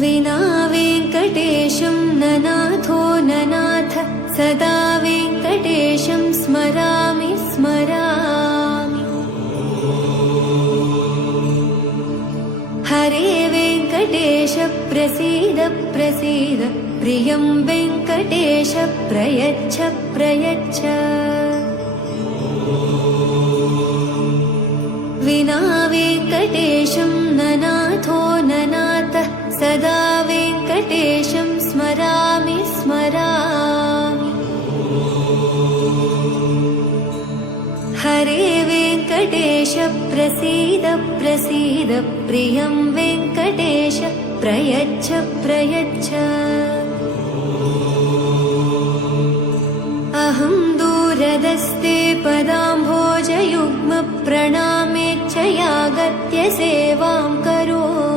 विना वेङ्कटेशं ननाथो ननाथ सदा वेङ्कटेशं स्मरामि स्मरामि। हरे वेङ्कटेश प्रसीद प्रसीद प्रियं वेङ्कटेश प्रयच्छ प्रयच्छ। विना वेङ्कटेशं ननाथो ननाथ सदा वेङ्कटेशं स्मरामि स्मरामि। हरे वेङ्कटेश प्रसीद प्रसीद प्रियं वेङ्कटेश प्रयच्छ प्रयच्छ। अहं दूरदस्ते पदाम्भोजयुग्म प्रणामेच्छयागत्य सेवां करोमि।